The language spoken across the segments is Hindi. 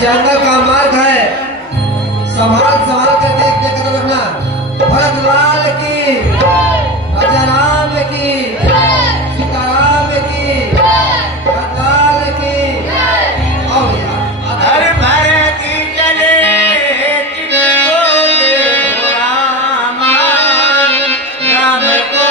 जंगल का मार्ग है, संभाल संभाल कर देख देख कर रखना। भरत लाल की, राजा राम की, सीताराम की, भरत लाल की। अरे भरत चले राम राम को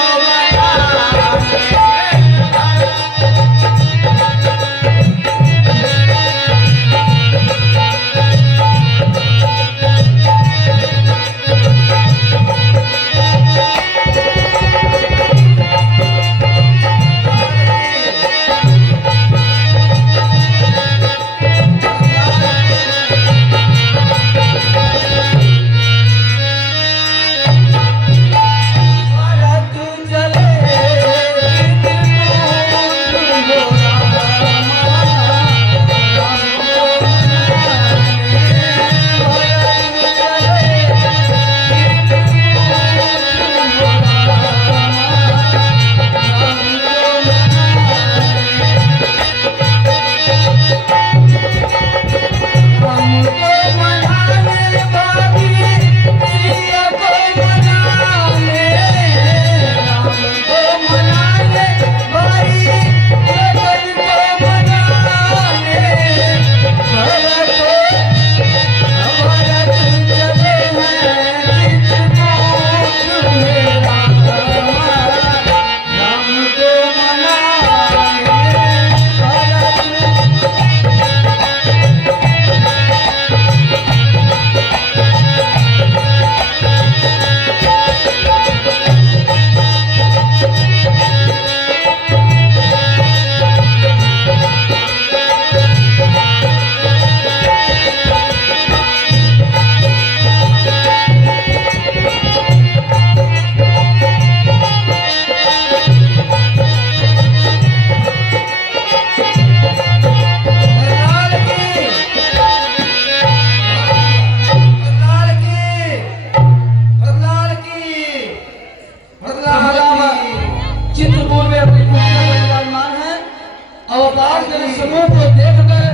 समूह को देखकर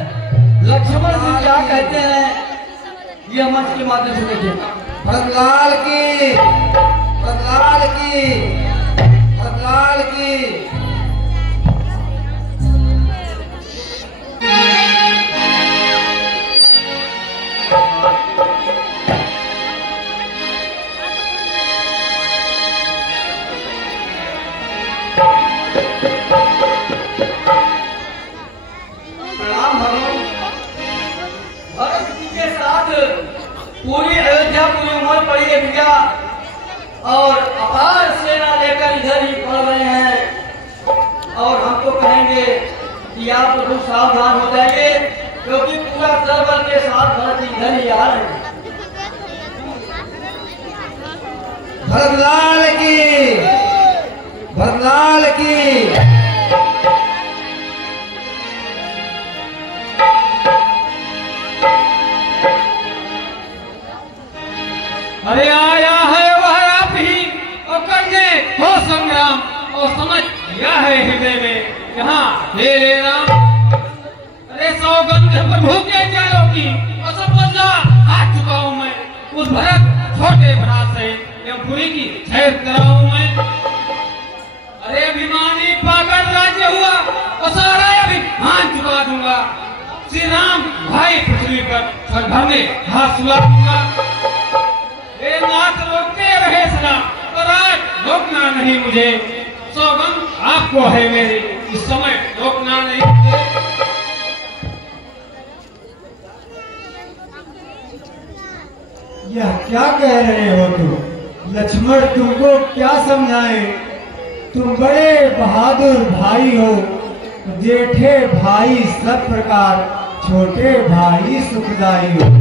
लक्ष्मण जी क्या कहते हैं, ये मंच के माध्यम से देखिए। भरत लाल की, भरत लाल की, भरत लाल की। पूरी अयोध्या पूरी उम्र पड़ी है भैया, और अपार सेना लेकर इधर ही पड़ रहे हैं। और हमको कहेंगे कि आप लोग सावधान हो जाइए, क्योंकि पूरा दलबल के साथ भरत इधर ही आ रहे हैं। भरत लाल की, भरत लाल की। अरे आया है वह आप ही, और करने हो संग्राम, और समझ लिया है हृदय में यहाँ हे रे राम। अरे सौगंध प्रभु के जयों की, और सब बदला हाथ चुका हूँ मैं। उस भरत छोटे भरा से यमपुरी की छेद कराऊं मैं। अरे अभिमानी पाकर राज्य हुआ, और सारा अभिमान चुका दूंगा। श्री राम भाई पृथ्वी पर स्वर्ग भर में हाथ सुला दूंगा। नाथ रोकते रहे सदा, पर आज रोकना नहीं मुझे। सौगंध आपको है मेरी, इस समय रोकना नहीं मुझे। यह क्या कह रहे हो तुम? लक्ष्मण तुमको क्या समझाए? तुम बड़े बहादुर भाई हो, जेठे भाई सब प्रकार, छोटे भाई सुखदाई हो।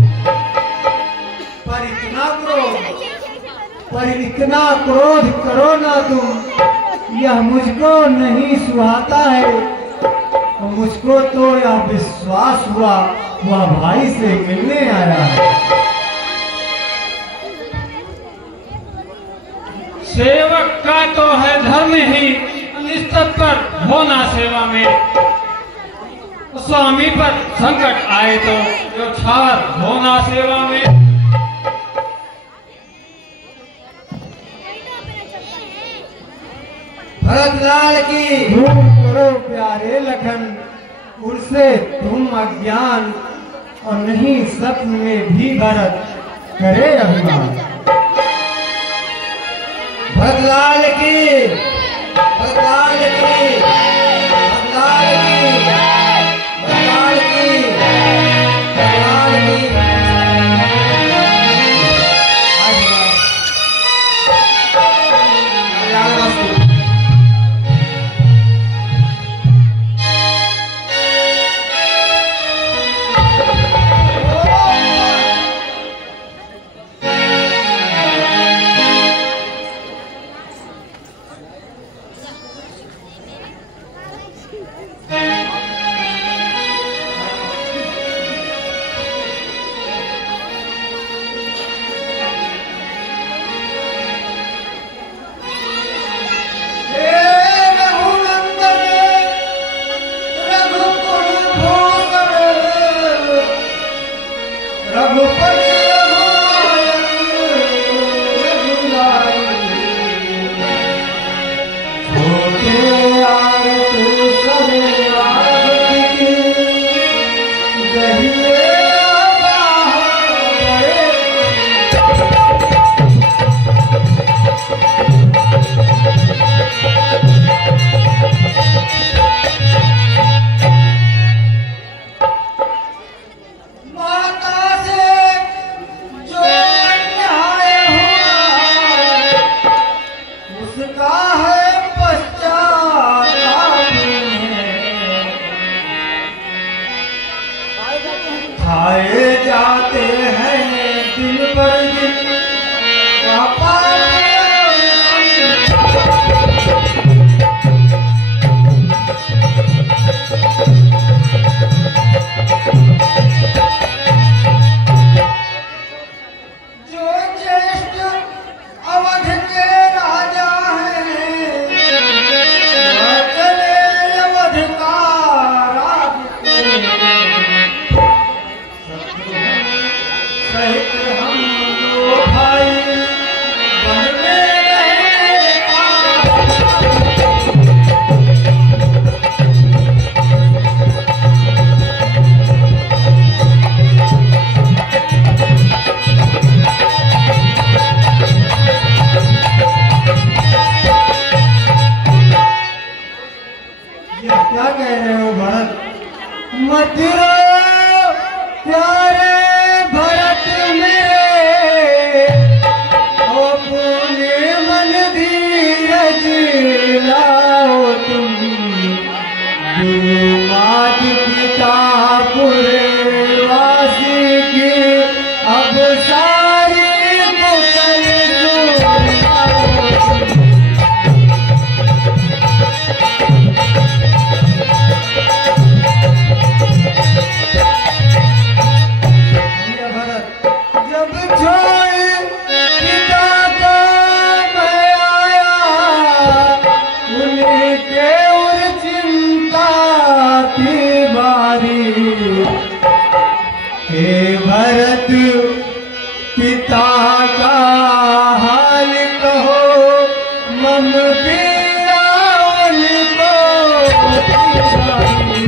पर इतना क्रोध करो ना तुम, यह मुझको नहीं सुहाता है। मुझको तो यह विश्वास हुआ वह भाई से मिलने आया है। सेवक का तो है धर्म ही निष्ठत पर होना सेवा में। स्वामी पर संकट आए तो जो नमस्कार होना सेवा में। भरतलाल की दूर करो प्यारे लखन, उनसे तुम अज्ञान और नहीं स्वप्न में भी भरत करे अभिमान। भरतलाल की भरतलाल की भरतलाल की भरतलाल की भरतलाल की खाए जाते हैं दिन पर दिन जो ज्येष्ठ अवध के राजा हैं, वह चले अवध का राज सहित हम दो भाई वन में रहने का। ये क्या कह रहे हो भरत? मत रो प्यारे भरत मेरे, अपने मन धीरज लाओ तुम। मात पिता पुरवासी की अब सारी मुकल भरत जब छोड़ पिता को मैं आया, उनके उर चिंता की बारी। हे भरत पिता का हाल कहो, मम पीड़ा उनको पिलाई।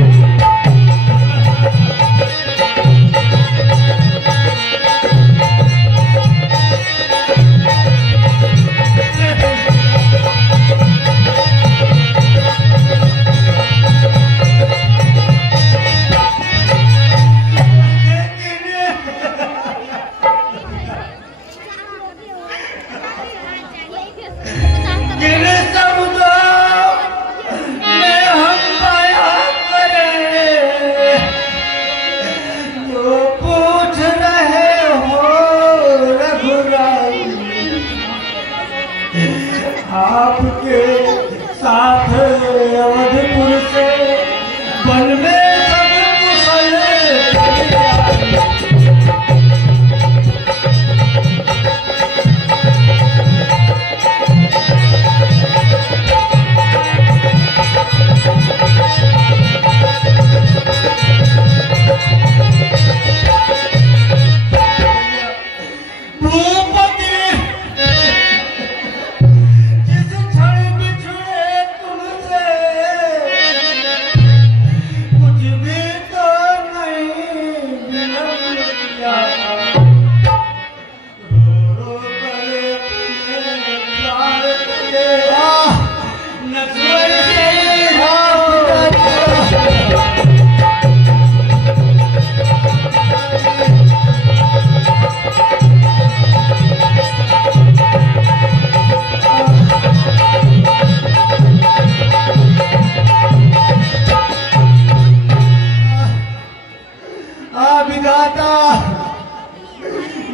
विधाता,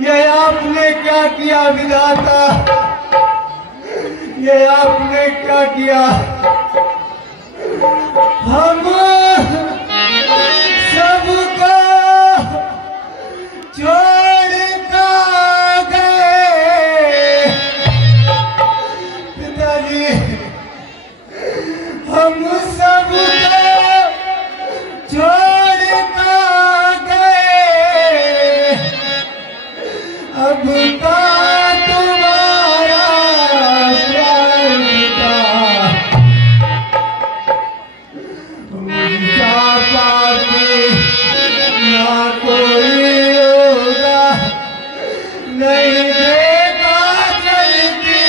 ये आपने क्या किया विधाता, ये आपने क्या किया। हम सबको छोड़ कर गए पिताजी, हम सबको छोड़ कर गए, अब का तुम्हारा प्यार का मुझा पाके ना कोई होगा, नहीं देखा चलती।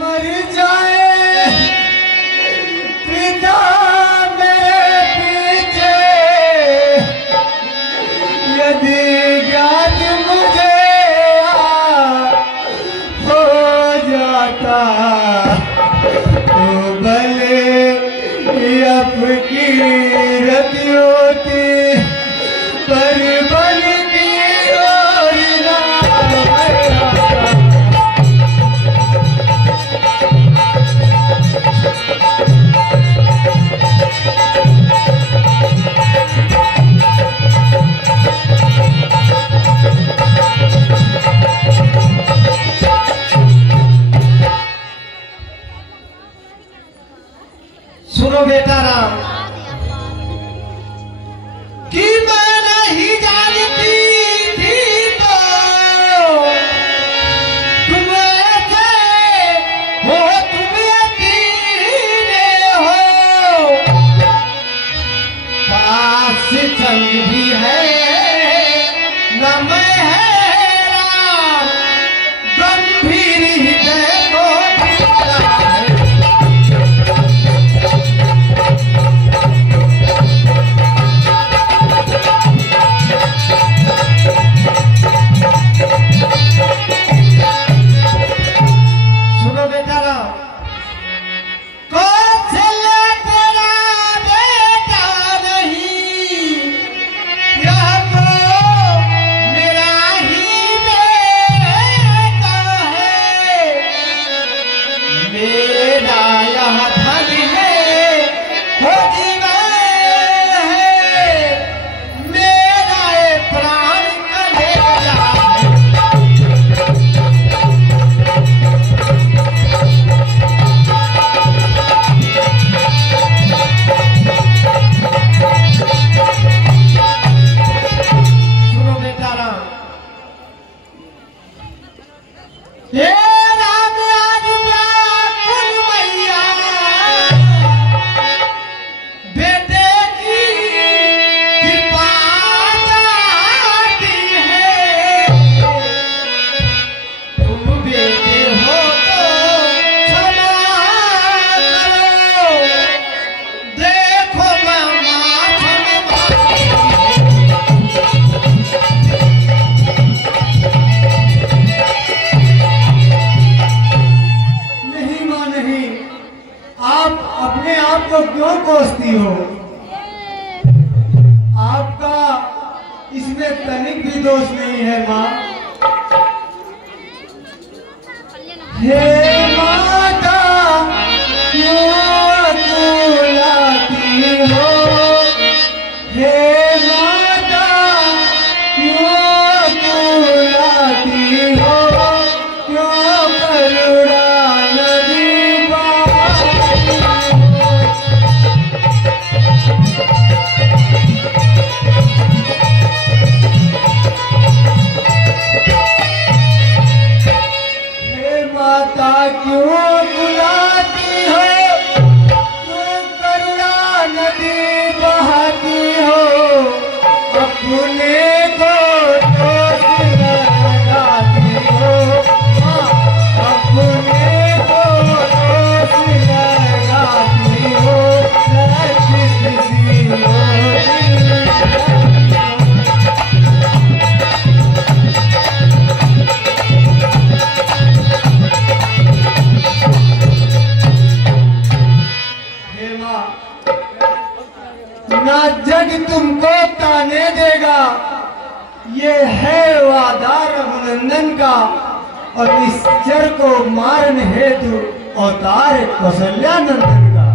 मर जाए पिता मेरे पीछे, यदि ज्ञान मुझे हो जाता तो भले आपकी रति होती, पर बल की ओर ना आता। सुनो बेटा राम, कि मैं नहीं जानती थी तो तुम ऐसे हो, तुम अकेले हो, पास संग भी है न मैं है राम, गंभीर हृदय को दिखता है। सुनो बेटा राम, कौशल्या तेरा बेटा नहीं, यह तो मेरा ही बेटा है, मेरा यह धन है, हो जीवन है, मेरा ये प्राण कलेजा है। सुनो बेटा राम, हे राम आज व्याकुल मैया, बेटे की कृपा चाहती है, तुम बेटे हो तो क्षमा करो, देखो मामा क्षमा। नहीं माँ नहीं, आप अपने आप को क्यों कोसती हो, आपका इसमें तनिक भी दोष नहीं है माँ। हे माता क्यों कुलाती हो, हे माता क्यों कुलाती हो, क्यों करुणा नदी बहाती हो। हे माता जग तुमको ताने देगा, ये है वादा रघुनंदन का। और इस चर को मारने हेतु अवतार कौशल्या नंदन का।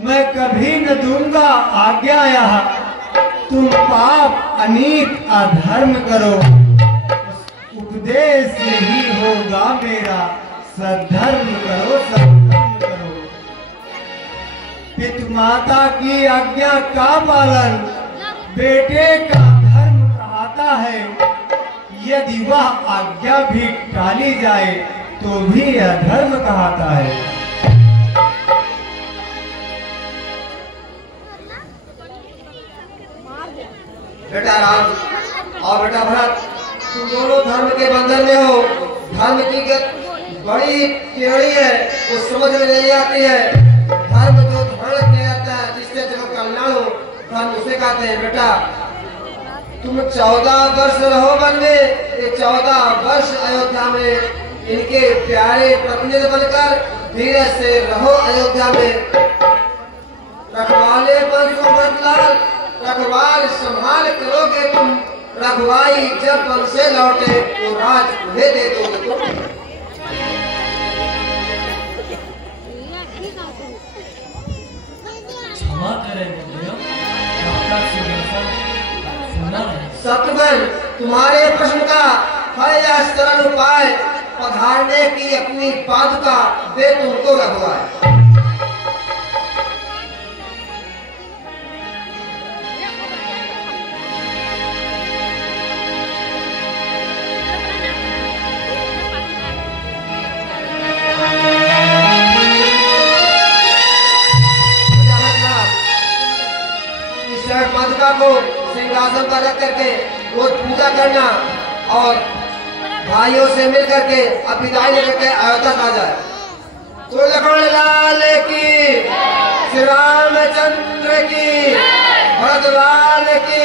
मैं कभी न दूंगा आज्ञा यहाँ, तुम पाप अनीत अधर्म करो। उपदेश यही होगा मेरा, सद्धर्म करो सद्धर्म करो। पिता माता की आज्ञा का पालन बेटे का धर्म कहता है। यदि वह आज्ञा भी टाली जाए तो भी अधर्म कहता है। बेटा राम और बेटा भरत, तुम दोनों धर्म के बंधन में हो। धर्म की बड़ी टेढ़ी है, वो समझ में नहीं आती है। धर्म जो ध्यान किया जाता है, जिससे जगत कल्याण हो, धर्म उसे कहते हैं। बेटा तुम 14 वर्ष रहो वन में, ये 14 वर्ष अयोध्या में इनके प्यारे प्रतिनिधि बनकर धीरे से रहो अयोध्या में। रखवाले बंसो भरतलाल, रखवाल संभाल करोगे तुम। रघुवाई जब वन से लौटे तो राज उन्हें दे दोगे तुम। क्षमा करें सतवन, तुम्हारे प्रश्न का है या सरल उपाय। पधारने की अपनी पादुका वे तुमको रघुवाए। पादुका को सिंहासन पर रख करके रोज पूजा करना और भाइयों से मिल करके अब विदाई लेकर के अयोध्या आ जाए। तो लक्ष्मण लाल की, श्री रामचंद्र की, भरत लाल की।